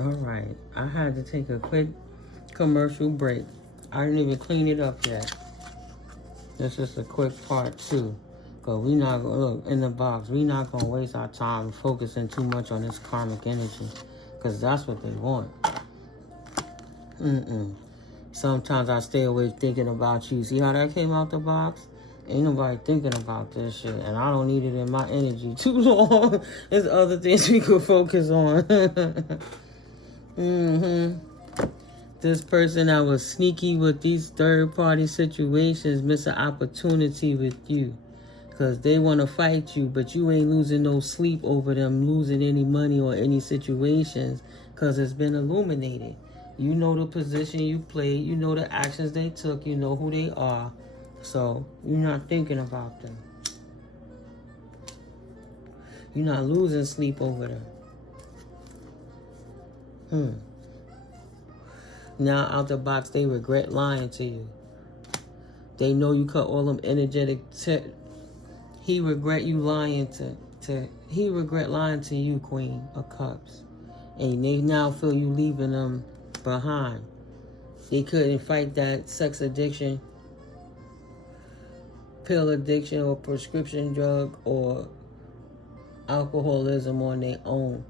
All right. I had to take a quick commercial break. I didn't even clean it up yet. This is a quick part 2. Because we not going to look in the box. We not going to waste our time focusing too much on this karmic energy. Because that's what they want. Sometimes I stay awake thinking about you. See how that came out the box? Ain't nobody thinking about this shit. And I don't need it in my energy too long. There's other things we could focus on. This person that was sneaky with these third-party situations miss an opportunity with you. Because they want to fight you, but you ain't losing no sleep over them losing any money or any situations. Because it's been illuminated. You know the position you played. You know the actions they took. You know who they are. So you're not thinking about them. You're not losing sleep over them. Now out the box, they regret lying to you. They know you cut all them energetic. He regret you lying he regret lying to you, Queen of Cups. And they now feel you leaving them behind. They couldn't fight that sex addiction, pill addiction, or prescription drug, or alcoholism on their own.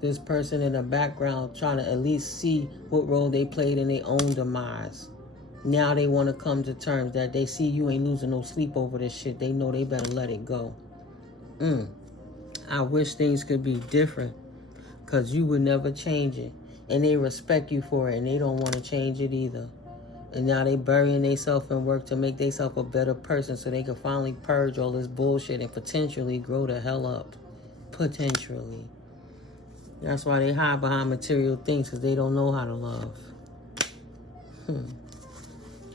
This person in the background trying to at least see what role they played in their own demise. Now they want to come to terms that they see you ain't losing no sleep over this shit. They know they better let it go. I wish things could be different, because you would never change it. And they respect you for it, and they don't want to change it either. And now they burying themselves in work to make themselves a better person so they can finally purge all this bullshit and potentially grow the hell up. Potentially. That's why they hide behind material things, because they don't know how to love.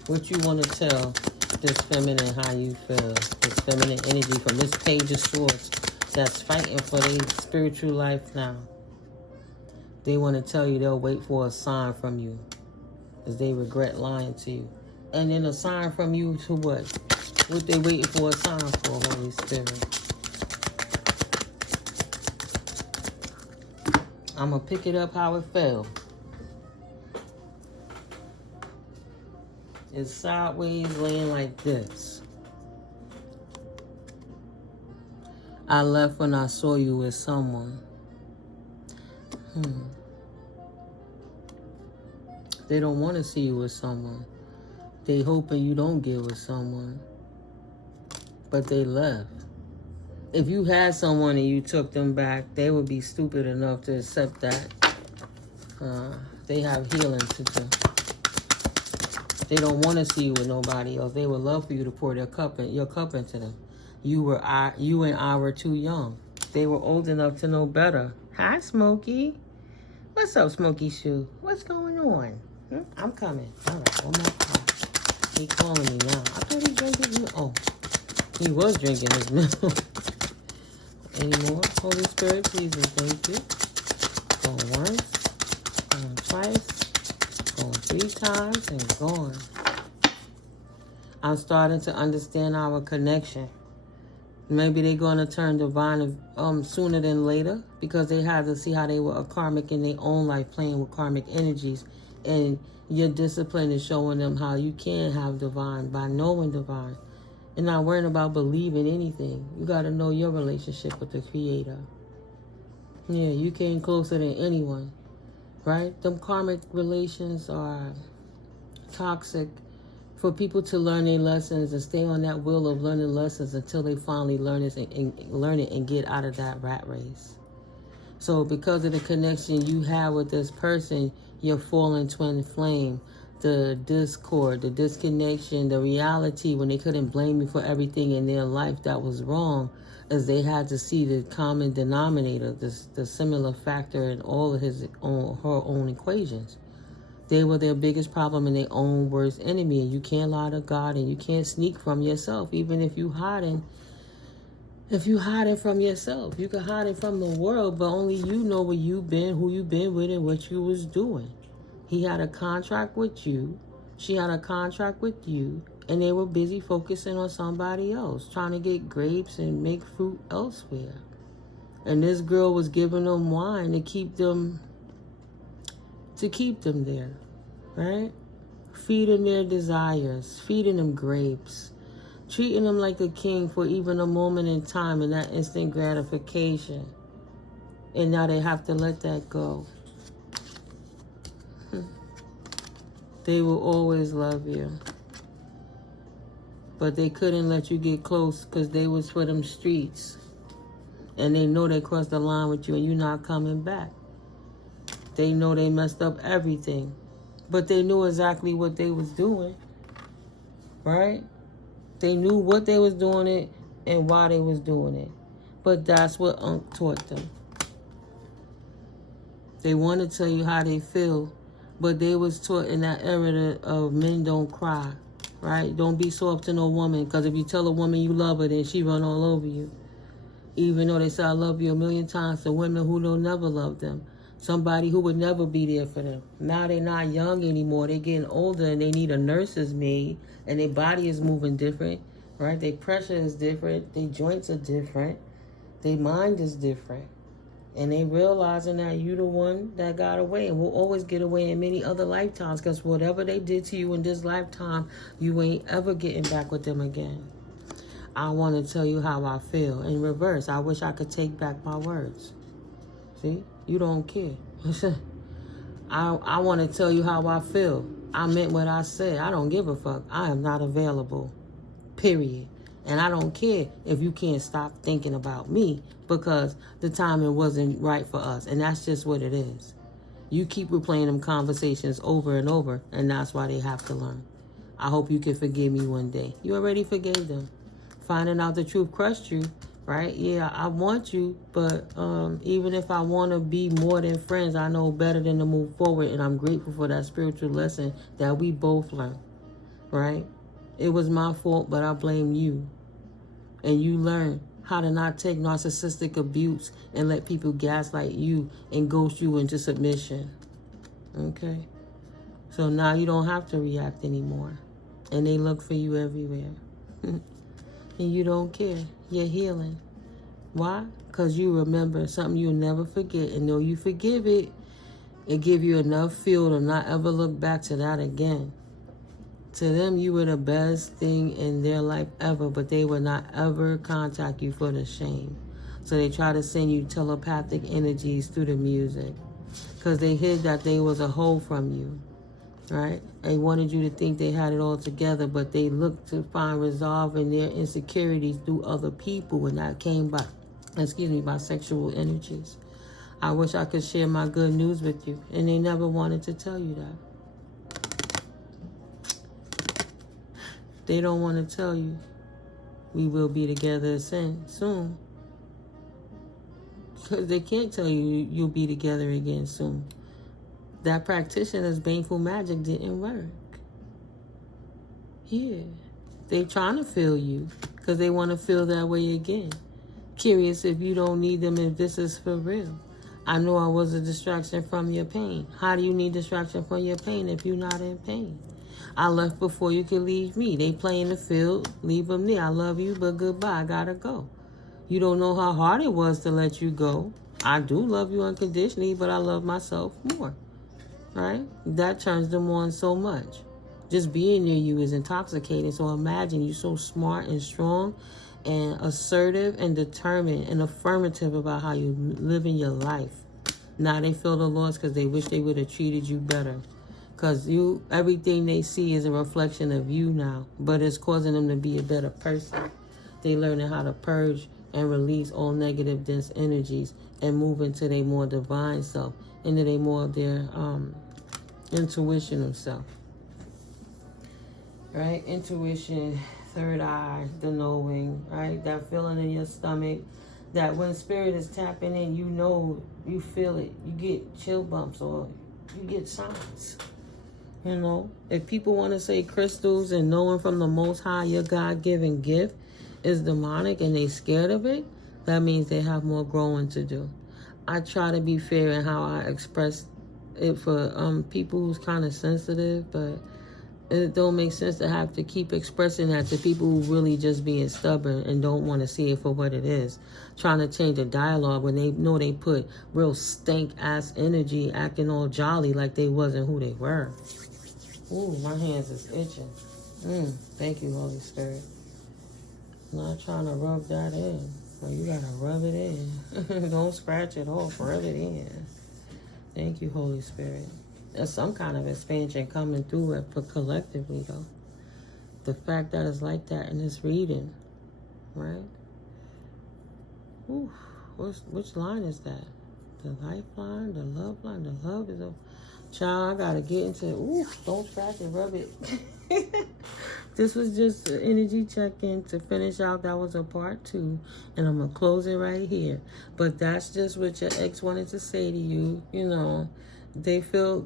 What you want to tell this feminine how you feel? This feminine energy from this Page of Swords that's fighting for their spiritual life now. They want to tell you they'll wait for a sign from you, because they regret lying to you. And then a sign from you to what? What they waiting for a sign for, Holy Spirit? I'm going to pick it up how it fell. It's sideways laying like this. I left when I saw you with someone. They don't want to see you with someone. They hoping you don't get with someone. But they left. If you had someone and you took them back, they would be stupid enough to accept that. They have healing to do. They don't want to see you with nobody else. They would love for you to pour your cup into them. You and I were too young. They were old enough to know better. Hi, Smokey. What's up, Smokey Shoe? What's going on? I'm coming. All right, one more time. He calling me now. I thought he drank his milk. Oh, he was drinking his milk. Any more? Holy Spirit, please and thank you. Going once, going twice, going 3 times, and going. I'm starting to understand our connection. Maybe they're going to turn divine sooner than later, because they had to see how they were a karmic in their own life, playing with karmic energies. And your discipline is showing them how you can have divine by knowing divine. And not worrying about believing anything. You got to know your relationship with the Creator. Yeah, you came closer than anyone, right? Them karmic relations are toxic for people to learn their lessons and stay on that wheel of learning lessons until they finally learn it and get out of that rat race. So because of the connection you have with this person, your fallen twin flame, the discord, the disconnection, the reality when they couldn't blame you for everything in their life that was wrong, as they had to see the common denominator, the similar factor in all of her own equations. They were their biggest problem and their own worst enemy. And you can't lie to God, and you can't sneak from yourself, even if you hiding. If you hiding from yourself, you can hide it from the world, but only you know where you've been, who you've been with, and what you was doing. He had a contract with you. She had a contract with you. And they were busy focusing on somebody else, trying to get grapes and make fruit elsewhere. And this girl was giving them wine to keep them there, right? Feeding their desires, feeding them grapes, treating them like a king for even a moment in time and that instant gratification. And now they have to let that go. They will always love you. But they couldn't let you get close because they was for them streets. And they know they crossed the line with you and you're not coming back. They know they messed up everything. But they knew exactly what they was doing. Right? They knew what they was doing it and why they was doing it. But that's what Unc taught them. They want to tell you how they feel, but they was taught in that era of men don't cry, right? Don't be soft to no woman, because if you tell a woman you love her, then she run all over you. Even though they say I love you a million times to women who don't never love them. Somebody who would never be there for them. Now they're not young anymore. They're getting older and they need a nurse's maid, and their body is moving different, right? Their pressure is different. Their joints are different. Their mind is different. And they realizing that you the one that got away and will always get away in many other lifetimes, because whatever they did to you in this lifetime, you ain't ever getting back with them again. I want to tell you how I feel. In reverse, I wish I could take back my words. See? You don't care. I want to tell you how I feel. I meant what I said. I don't give a fuck. I am not available. Period. And I don't care if you can't stop thinking about me, because the timing wasn't right for us. And that's just what it is. You keep replaying them conversations over and over, and that's why they have to learn. I hope you can forgive me one day. You already forgave them. Finding out the truth crushed you, right? Yeah, I want you, but even if I want to be more than friends, I know better than to move forward, and I'm grateful for that spiritual lesson that we both learned, right? It was my fault, but I blame you. And you learn how to not take narcissistic abuse and let people gaslight you and ghost you into submission. Okay? So now you don't have to react anymore. And they look for you everywhere. And you don't care. You're healing. Why? Because you remember something you'll never forget. And though you forgive it, it give you enough fuel to not ever look back to that again. To them, you were the best thing in their life ever, but they would not ever contact you for the shame. So they try to send you telepathic energies through the music, because they hid that they was a hoe from you, right? They wanted you to think they had it all together, but they looked to find resolve in their insecurities through other people, and that came by, by sexual energies. I wish I could share my good news with you, and they never wanted to tell you that. They don't want to tell you we will be together soon. Because they can't tell you you'll be together again soon. That practitioner's baneful magic didn't work. Yeah. They're trying to feel you because they want to feel that way again. Curious if you don't need them, if this is for real. I know I was a distraction from your pain. How do you need distraction from your pain if you're not in pain? I left before you could leave me. They play in the field. Leave them there. I love you, but goodbye. I gotta go. You don't know how hard it was to let you go. I do love you unconditionally, but I love myself more. Right? That turns them on so much. Just being near you is intoxicating. So imagine you so smart and strong and assertive and determined and affirmative about how you live in your life. Now they feel the loss because they wish they would have treated you better. Because everything they see is a reflection of you now, but it's causing them to be a better person. They learning how to purge and release all negative, dense energies and move into their more divine self, into their more of their intuition of self. Right? Intuition, third eye, the knowing, right? That feeling in your stomach, that when spirit is tapping in, you know, you feel it. You get chill bumps or you get signs. You know, if people want to say crystals and knowing from the Most High your God-given gift is demonic and they scared of it, that means they have more growing to do. I try to be fair in how I express it for people who's kind of sensitive, but It don't make sense to have to keep expressing that to people who really just being stubborn and don't want to see it for what it is. Trying to change the dialogue when they know they put real stank-ass energy acting all jolly like they wasn't who they were. Ooh, my hands is itching. Thank you, Holy Spirit. Not trying to rub that in. Well, you gotta rub it in. Don't scratch it off. Rub it in. Thank you, Holy Spirit. There's some kind of expansion coming through it, but collectively, though. The fact that it's like that in this reading, right? Ooh, which line is that? The lifeline, the love line, the love is a... Child, I gotta get into it. Ooh, don't scratch it, rub it. This was just an energy check-in to finish out. That was a part 2, and I'm gonna close it right here. But that's just what your ex wanted to say to you. You know, they feel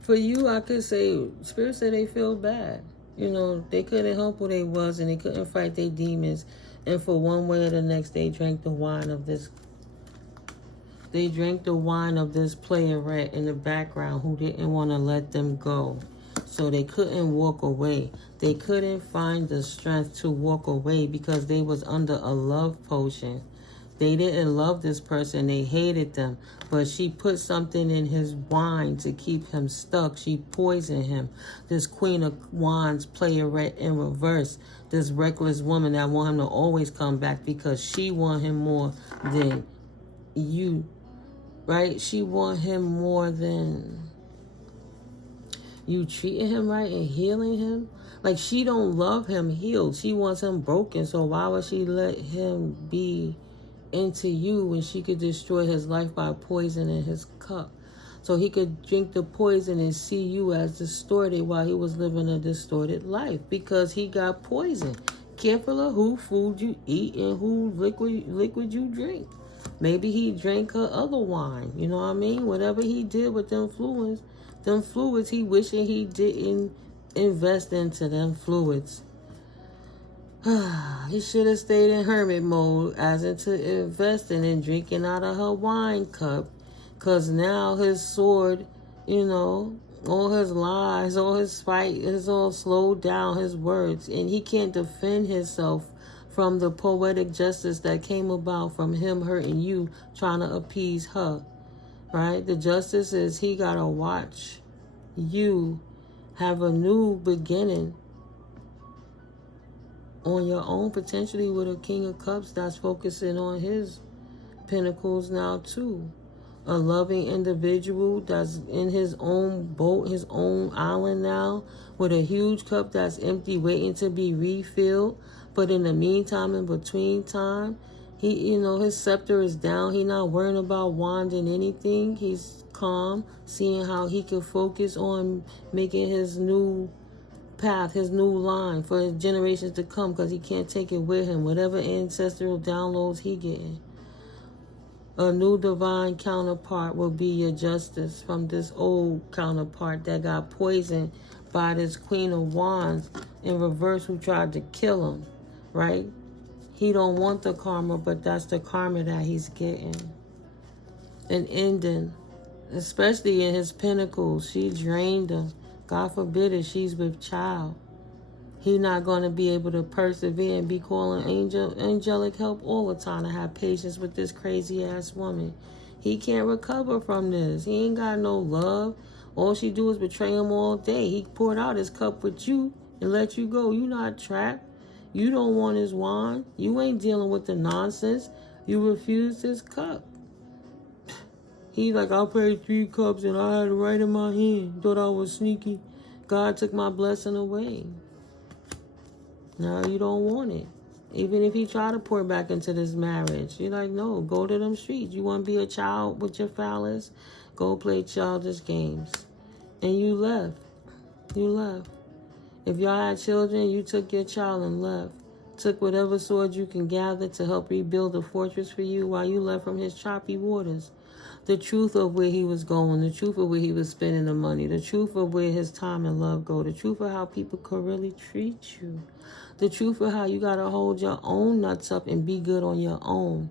for you. I could say Spirit said they feel bad. You know, they couldn't help who they was, and they couldn't fight their demons. And for one way or the next, they drank the wine of this. They drank the wine of this playerette in the background who didn't want to let them go. So they couldn't walk away. They couldn't find the strength to walk away because they was under a love potion. They didn't love this person. They hated them. But she put something in his wine to keep him stuck. She poisoned him. This Queen of Wands playerette in reverse. This reckless woman that want him to always come back because she want him more than you. Right? She want him more than you treating him right and healing him. Like, she don't love him healed. She wants him broken. So why would she let him be into you when she could destroy his life by poisoning his cup? So he could drink the poison and see you as distorted while he was living a distorted life because he got poisoned. Careful of who food you eat and who liquid you drink. Maybe he drank her other wine. You know what I mean? Whatever he did with them fluids, he wishing he didn't invest into them fluids. He should have stayed in hermit mode as into investing and drinking out of her wine cup. Because now his sword, you know, all his lies, all his spite is all slowed down, his words. And he can't defend himself from the poetic justice that came about from him hurting you, trying to appease her, right? The justice is he got to watch you have a new beginning on your own, potentially with a King of Cups that's focusing on his pentacles now too. A loving individual that's in his own boat, his own island now, with a huge cup that's empty waiting to be refilled. But in the meantime, in between time, he, you know, his scepter is down. He not worrying about wanding anything. He's calm, seeing how he can focus on making his new path, his new line for his generations to come, because he can't take it with him. Whatever ancestral downloads he getting. A new divine counterpart will be your justice from this old counterpart that got poisoned by this Queen of Wands in reverse who tried to kill him, right? He don't want the karma, but that's the karma that he's getting. An ending, especially in his pentacles. She drained him. God forbid if she's with child. He not going to be able to persevere and be calling angelic help all the time to have patience with this crazy-ass woman. He can't recover from this. He ain't got no love. All she do is betray him all day. He poured out his cup with you and let you go. You not trapped. You don't want his wine. You ain't dealing with the nonsense. You refused his cup. He like, I prayed 3 cups and I had it right in my hand. Thought I was sneaky. God took my blessing away. Now you don't want it. Even if he try to pour back into this marriage, you're like, no, go to them streets. You want to be a child with your phallus? Go play childish games. And you left. You left. If y'all had children, you took your child and left. Took whatever sword you can gather to help rebuild a fortress for you while you left from his choppy waters. The truth of where he was going, the truth of where he was spending the money, the truth of where his time and love go, the truth of how people could really treat you, the truth of how you got to hold your own nuts up and be good on your own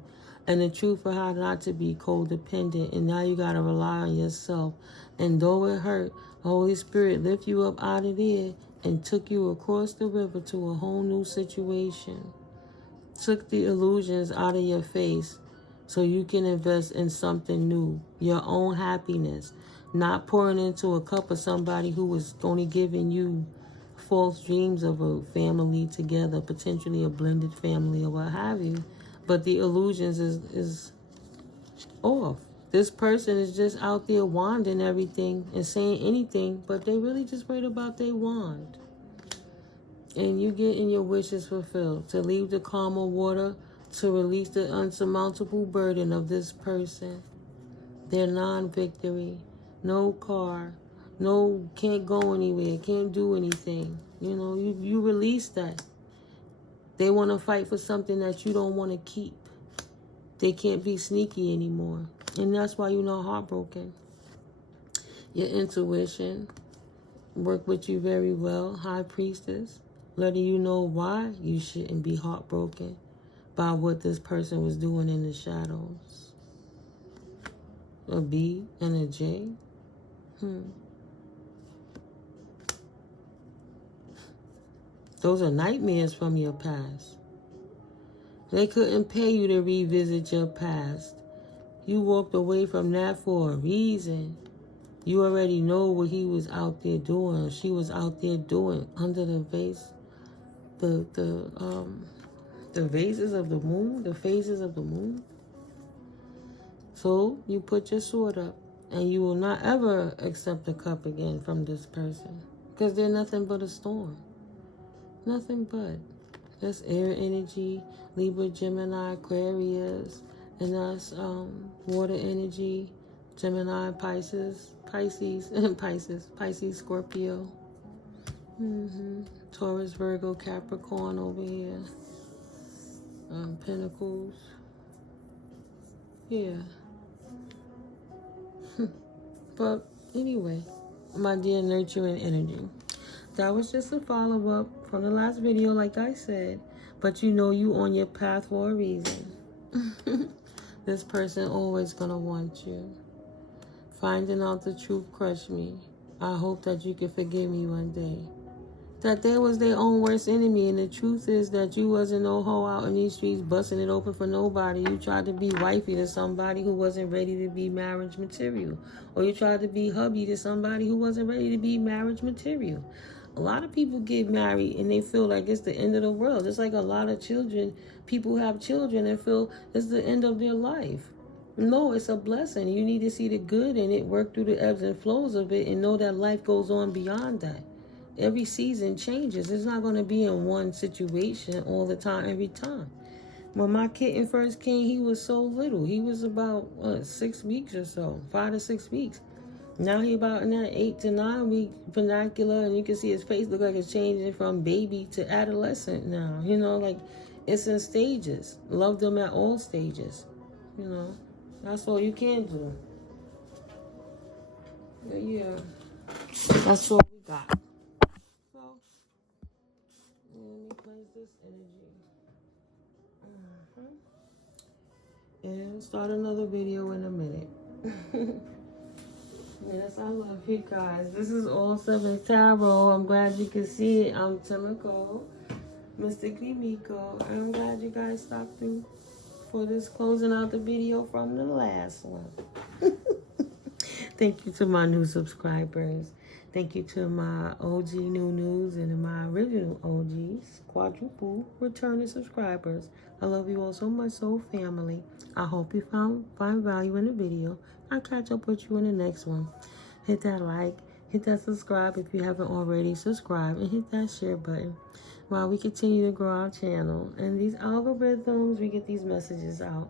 and the truth of how not to be codependent. And now you got to rely on yourself. And though it hurt, the Holy Spirit lift you up out of there and took you across the river to a whole new situation. Took the illusions out of your face so you can invest in something new, your own happiness, not pouring into a cup of somebody who was only giving you false dreams of a family together, potentially a blended family or what have you. But the illusions is off. This person is just out there wanding everything and saying anything, but they really just worried about their wand. And you getting your wishes fulfilled, to leave the calmer water, to release the unsurmountable burden of this person. Their non-victory, no car, no, can't go anywhere, can't do anything. You know, you release that. They want to fight for something that you don't want to keep. They can't be sneaky anymore. And that's why you're not heartbroken. Your intuition work with you very well, High Priestess, letting you know why you shouldn't be heartbroken by what this person was doing in the shadows. A B and a J. Those are nightmares from your past. They couldn't pay you to revisit your past. You walked away from that for a reason. You already know what he was out there doing, or she was out there doing under the vase. The vases of the moon, the phases of the moon. So you put your sword up, and you will not ever accept a cup again from this person, because they're nothing but a storm. Nothing but. That's air energy, Libra, Gemini, Aquarius, and that's water energy, Gemini, Pisces, Scorpio, Taurus, Virgo, Capricorn over here, Pentacles, yeah. But anyway, my dear nurturing energy, that was just a follow-up from the last video, like I said. But you know you on your path for a reason. This person always gonna want you. Finding out the truth crushed me. I hope that you can forgive me one day. That they was their own worst enemy, and the truth is that you wasn't no hoe out in these streets busting it open for nobody. You tried to be wifey to somebody who wasn't ready to be marriage material. Or you tried to be hubby to somebody who wasn't ready to be marriage material. A lot of people get married and they feel like it's the end of the world. It's like a lot of children, people have children and feel it's the end of their life. No, it's a blessing. You need to see the good in it, work through the ebbs and flows of it, and know that life goes on beyond that. Every season changes. It's not going to be in one situation all the time, every time. When my kitten first came, he was so little. He was about 6 weeks or so, 5 to 6 weeks. Now he about in that 8 to 9 week vernacular, and you can see his face look like it's changing from baby to adolescent now. You know, like it's in stages. Love them at all stages. You know, that's all you can do. But yeah, that's all we got. So, let me cleanse this energy. And start another video in a minute. Yes, I love you guys. This is All 7 Tarot. I'm glad you can see it. I'm Timiko, Mystically Miko. I'm glad you guys stopped through for this closing out the video from the last one. Thank you to my new subscribers. Thank you to my OG new news and my original OGs, quadruple returning subscribers. I love you all so much, soul family. I hope you find value in the video. I'll catch up with you in the next one. Hit that like, hit that subscribe if you haven't already subscribed, and hit that share button while we continue to grow our channel. And these algorithms, we get these messages out,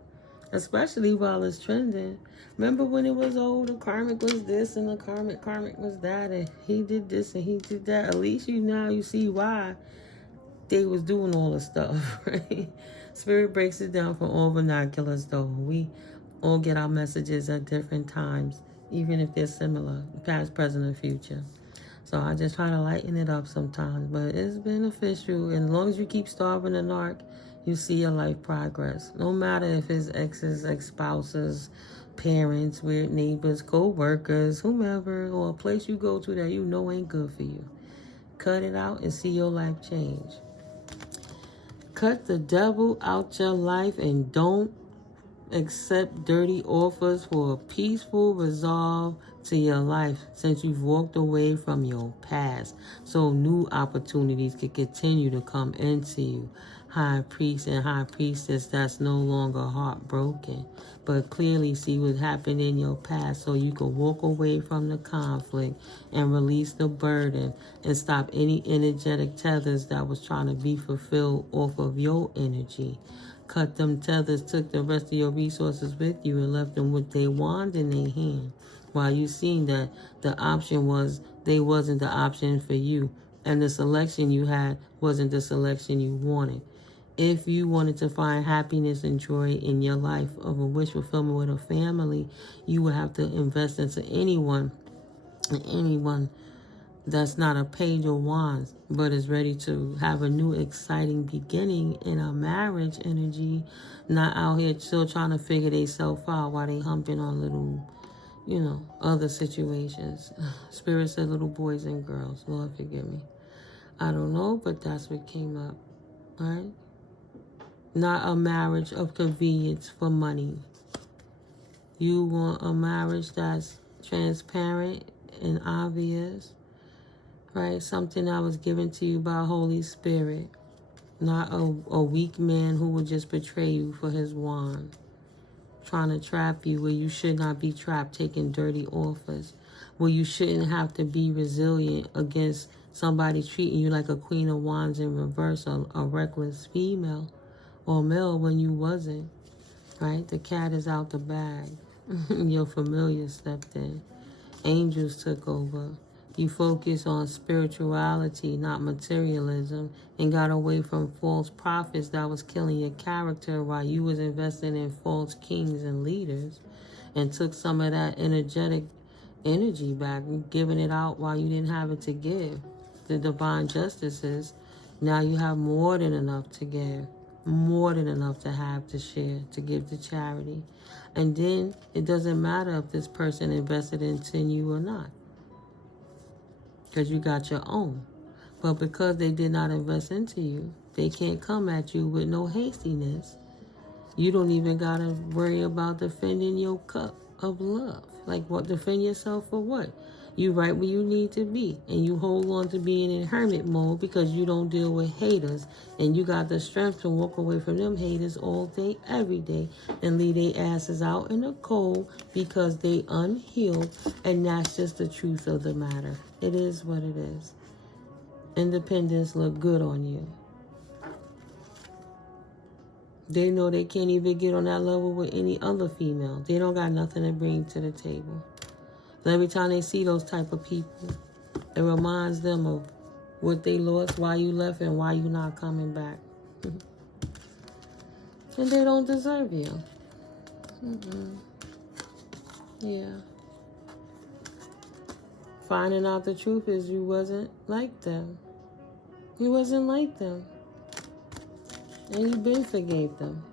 especially while it's trending. Remember when it was, oh, the karmic was this and the karmic was that, and he did this and he did that. At least you see why they was doing all the stuff, right? Spirit breaks it down for all vernaculars, though. We all get our messages at different times, even if they're similar, past, present, and future. So I just try to lighten it up sometimes, but it's beneficial. And as long as you keep starving the narc, You see your life progress. No matter if it's exes, ex-spouses, parents, weird neighbors, co-workers, whomever, or a place you go to that you know ain't good for you. Cut it out and see your life change. Cut the devil out your life and don't accept dirty offers for a peaceful resolve to your life since you've walked away from your past, so new opportunities can continue to come into you. High priest and high priestess that's no longer heartbroken, but clearly see what happened in your past so you can walk away from the conflict and release the burden and stop any energetic tethers that was trying to be fulfilled off of your energy. Cut them tethers, took the rest of your resources with you and left them with their wand in their hand. While you seen that the option was, they wasn't the option for you. And the selection you had wasn't the selection you wanted. If you wanted to find happiness and joy in your life of a wish fulfillment with a family, you would have to invest into anyone that's not a page of wands, but is ready to have a new exciting beginning in a marriage energy, not out here still trying to figure themselves out while they humping on little, other situations. Spirit said little boys and girls. Lord forgive me. I don't know, but that's what came up. All right? Not a marriage of convenience for money. You want a marriage that's transparent and obvious. Right? Something that was given to you by Holy Spirit. Not a weak man who would just betray you for his wand. Trying to trap you where you should not be trapped, taking dirty offers. Where you shouldn't have to be resilient against somebody treating you like a queen of wands in reverse, a reckless female or male when you wasn't. Right? The cat is out the bag. Your familiar stepped in. Angels took over. You focus on spirituality, not materialism, and got away from false prophets that was killing your character while you was investing in false kings and leaders, and took some of that energetic energy back, giving it out while you didn't have it to give. The divine justices, now you have more than enough to give, more than enough to have to share, to give to charity. And then it doesn't matter if this person invested into you or not, because you got your own. But because they did not invest into you, they can't come at you with no hastiness. You don't even got to worry about defending your cup of love. Like, what? Defend yourself for what? You right where you need to be, and you hold on to being in hermit mode because you don't deal with haters, and you got the strength to walk away from them haters all day, every day, and leave their asses out in the cold because they unhealed, and that's just the truth of the matter. It is what it is. Independence look good on you. They know they can't even get on that level with any other female. They don't got nothing to bring to the table. So every time they see those type of people, it reminds them of what they lost, why you left, and why you not coming back. And they don't deserve you. Yeah. Finding out the truth is you wasn't like them. You wasn't like them. And you been forgave them.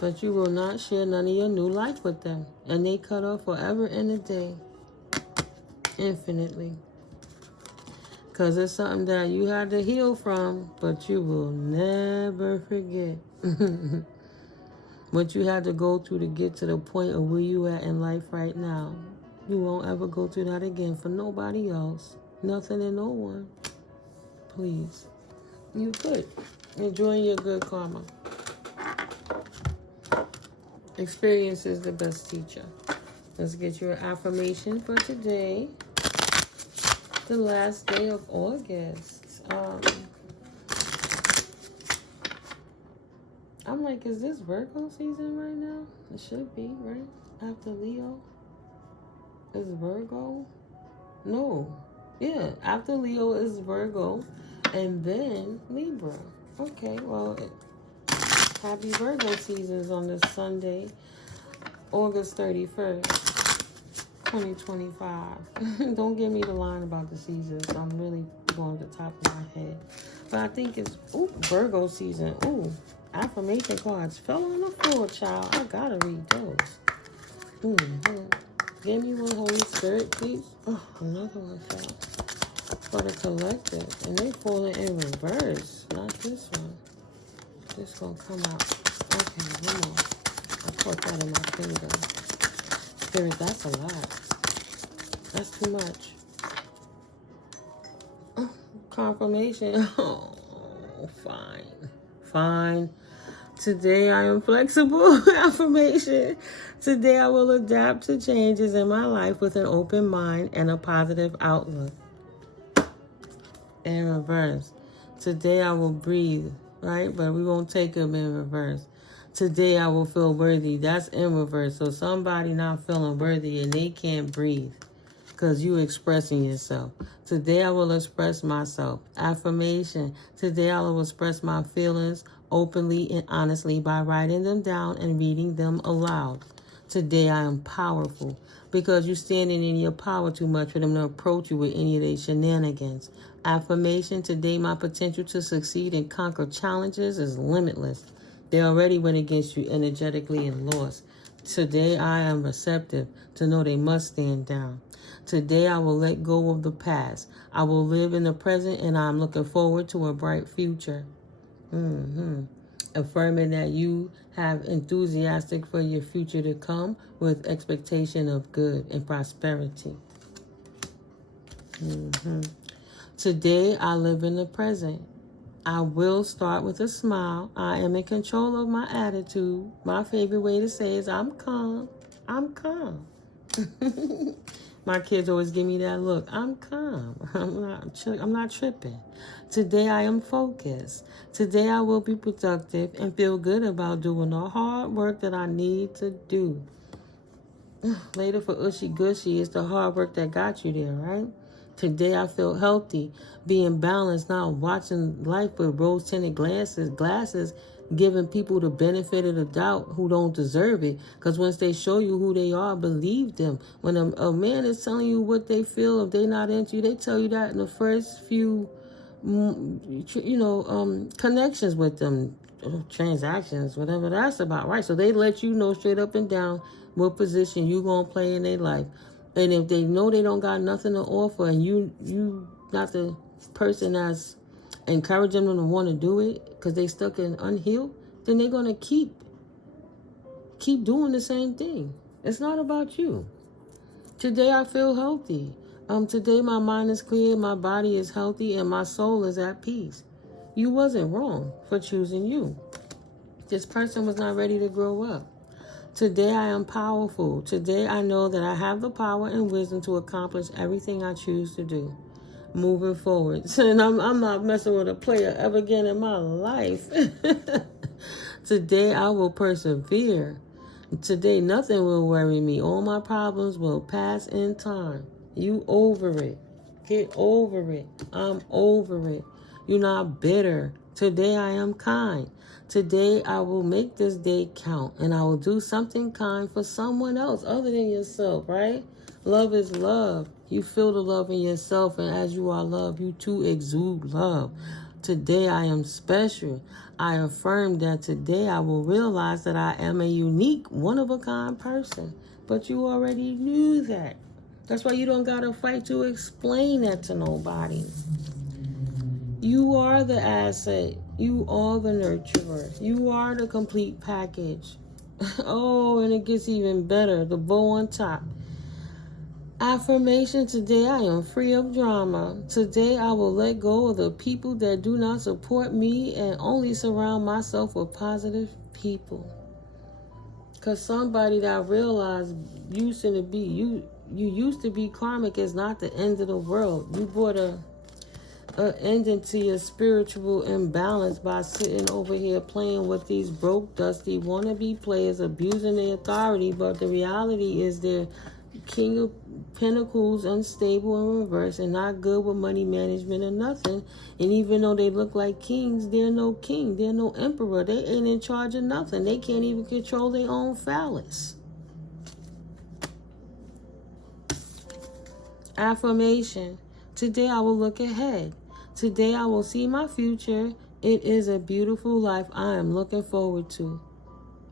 But you will not share none of your new life with them. And they cut off forever and a day. Infinitely. Because it's something that you had to heal from, but you will never forget. What you had to go through to get to the point of where you at in life right now. You won't ever go through that again for nobody else. Nothing and no one. Please. You good. Enjoying your good karma. Experience is the best teacher. Let's get your affirmation for today. The last day of August. I'm like, is this Virgo season right now? It should be, right? After Leo. Is Virgo? No. Yeah, after Leo is Virgo. And then Libra. Okay, well, happy Virgo seasons on this Sunday, August 31st, 2025. Don't give me the line about the seasons. I'm really going to the top of my head. But I think it's, Virgo season. Affirmation cards fell on the floor, child. I gotta read those. Give me one, Holy Spirit, please. Oh, another one fell. For the collective. And they falling in reverse. Not this one. This gonna come out. Okay, one more. I caught that in my finger. Spirit, that's a lot. That's too much. Confirmation. Oh, fine. Today I am flexible. Affirmation. Today I will adapt to changes in my life with an open mind and a positive outlook. In reverse. Today I will breathe, right? But we won't take them in reverse. Today I will feel worthy. That's in reverse. So somebody not feeling worthy and they can't breathe because you expressing yourself. Today I will express myself. Affirmation. Today I will express my feelings openly and honestly by writing them down and reading them aloud. Today I am powerful because you're standing in your power too much for them to approach you with any of their shenanigans. Affirmation. Today my potential to succeed and conquer challenges is limitless. They already went against you energetically and lost. Today I am receptive to know they must stand down. Today I will let go of the past. I will live in the present and I'm looking forward to a bright future. Affirming that you have enthusiastic for your future to come with expectation of good and prosperity. Today I live in the present. I will start with a smile. I am in control of my attitude. My favorite way to say is I'm calm. I'm calm. My kids always give me that look. I'm calm. I'm not tripping. Today I am focused. Today I will be productive and feel good about doing the hard work that I need to do. Later for Ushy Gushy, it's the hard work that got you there, right? Today I feel healthy, being balanced, not watching life with rose-tinted glasses, giving people the benefit of the doubt who don't deserve it. Because once they show you who they are, believe them. When a man is telling you what they feel, if they're not into you, they tell you that in the first few, connections with them, transactions, whatever that's about, right? So they let you know straight up and down what position you gonna play in their life. And if they know they don't got nothing to offer and you not the person that's encouraging them to want to do it because they stuck in unhealed, then they're going to keep doing the same thing. It's not about you. Today I feel healthy. Today my mind is clear, my body is healthy, and my soul is at peace. You wasn't wrong for choosing you. This person was not ready to grow up. Today I am powerful. Today I know that I have the power and wisdom to accomplish everything I choose to do. Moving forward. And I'm not messing with a player ever again in my life. Today I will persevere. Today nothing will worry me. All my problems will pass in time. You over it. Get over it. I'm over it. You're not bitter. Today I am kind. Today I will make this day count and I will do something kind for someone else other than yourself, right? Love is love. You feel the love in yourself, and as you are loved, you too exude love. Today I am special. I affirm that today I will realize that I am a unique, one-of-a-kind person. But you already knew that. That's why you don't got to fight to explain that to nobody. You are the asset. You are the nurturer. You are the complete package. Oh, and it gets even better. The bow on top. Affirmation. Today I am free of drama. Today I will let go of the people that do not support me and only surround myself with positive people. Because somebody that realized you used to be karmic is not the end of the world. You brought an ending to your spiritual imbalance by sitting over here playing with these broke, dusty, wannabe players, abusing their authority. But the reality is they're King of Pentacles, unstable in reverse, and not good with money management or nothing. And even though they look like kings, they're no king. They're no emperor. They ain't in charge of nothing. They can't even control their own phallus. Affirmation. Today I will look ahead. Today I will see my future. It is a beautiful life I am looking forward to.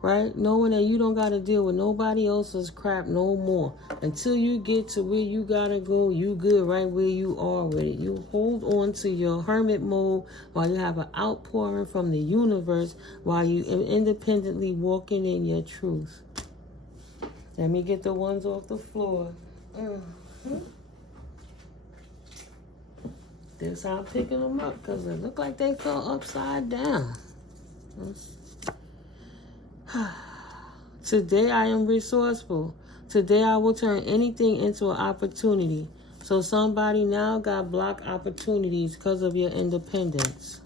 Right? Knowing that you don't got to deal with nobody else's crap no more. Until you get to where you got to go, you good right where you are with it. You hold on to your hermit mode while you have an outpouring from the universe, while you independently walking in your truth. Let me get the ones off the floor. This how I'm picking them up, because it looked like they fell upside down. Today I am resourceful. Today I will turn anything into an opportunity. So somebody now got blocked opportunities because of your independence.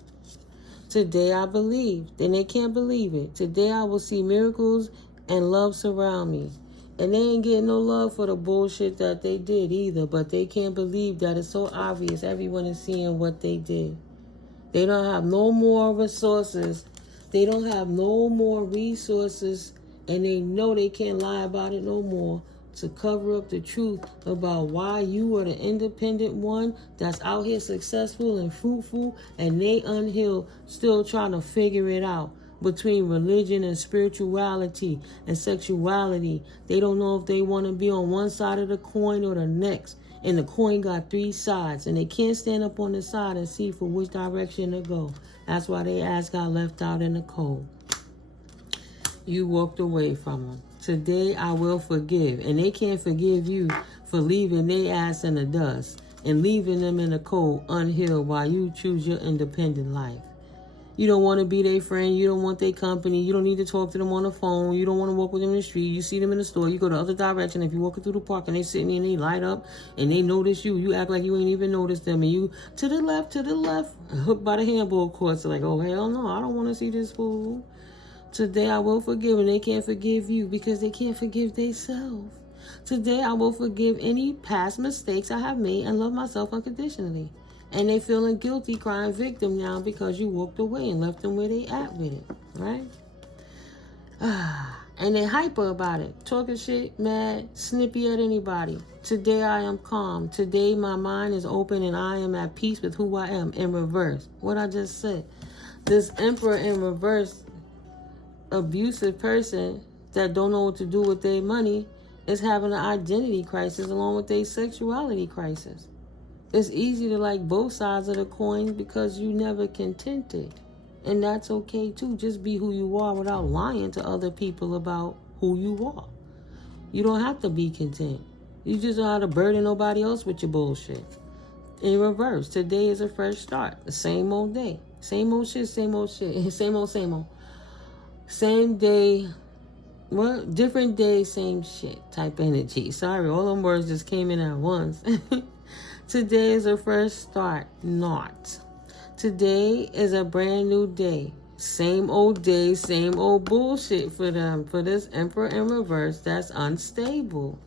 Today I believe. Then they can't believe it. Today I will see miracles and love surround me. And they ain't getting no love for the bullshit that they did either. But they can't believe that it's so obvious. Everyone is seeing what they did. They don't have no more resources. They don't have no more resources, and they know they can't lie about it no more to cover up the truth about why you are the independent one that's out here successful and fruitful, and they unhealed, still trying to figure it out between religion and spirituality and sexuality. They don't know if they want to be on one side of the coin or the next, and the coin got three sides, and they can't stand up on the side and see for which direction to go. That's why they ass got left out in the cold. You walked away from them. Today I will forgive. And they can't forgive you for leaving their ass in the dust and leaving them in the cold unhealed while you choose your independent life. You don't want to be their friend. You don't want their company. You don't need to talk to them on the phone. You don't want to walk with them in the street. You see them in the store. You go the other direction. If you're walking through the park and they sitting there and they light up and they notice you, you act like you ain't even noticed them. And you to the left, hooked by the handball courts. Like, oh, hell no, I don't want to see this fool. Today I will forgive, and they can't forgive you because they can't forgive themselves. Today I will forgive any past mistakes I have made and love myself unconditionally. And they feeling guilty, crying victim now because you walked away and left them where they at with it, right? And they hyper about it, talking shit, mad, snippy at anybody. Today I am calm. Today my mind is open and I am at peace with who I am in reverse. What I just said. This emperor in reverse, abusive person that don't know what to do with their money is having an identity crisis along with their sexuality crisis. It's easy to like both sides of the coin because you never contented. And that's okay too. Just be who you are without lying to other people about who you are. You don't have to be content. You just don't have to burden nobody else with your bullshit. In reverse, today is a fresh start. The same old day. Same old shit, same old shit. Same old, same old. Same day. Well, different day, same shit type energy. Sorry, all them words just came in at once. Today is a fresh start. Not. Today is a brand new day. Same old day, same old bullshit for them. For this emperor in reverse that's unstable.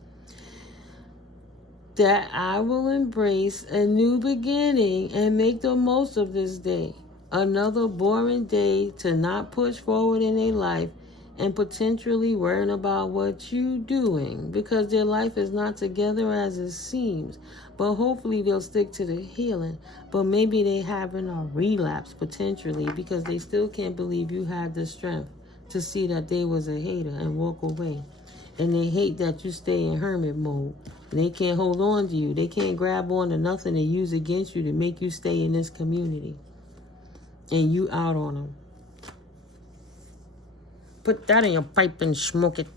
That I will embrace a new beginning and make the most of this day. Another boring day to not push forward in their life and potentially worrying about what you doing because their life is not together as it seems. But hopefully they'll stick to the healing. But maybe they having a relapse potentially because they still can't believe you had the strength to see that they was a hater and walk away. And they hate that you stay in hermit mode. And they can't hold on to you. They can't grab on to nothing to use against you to make you stay in this community. And you out on them. Put that in your pipe and smoke it.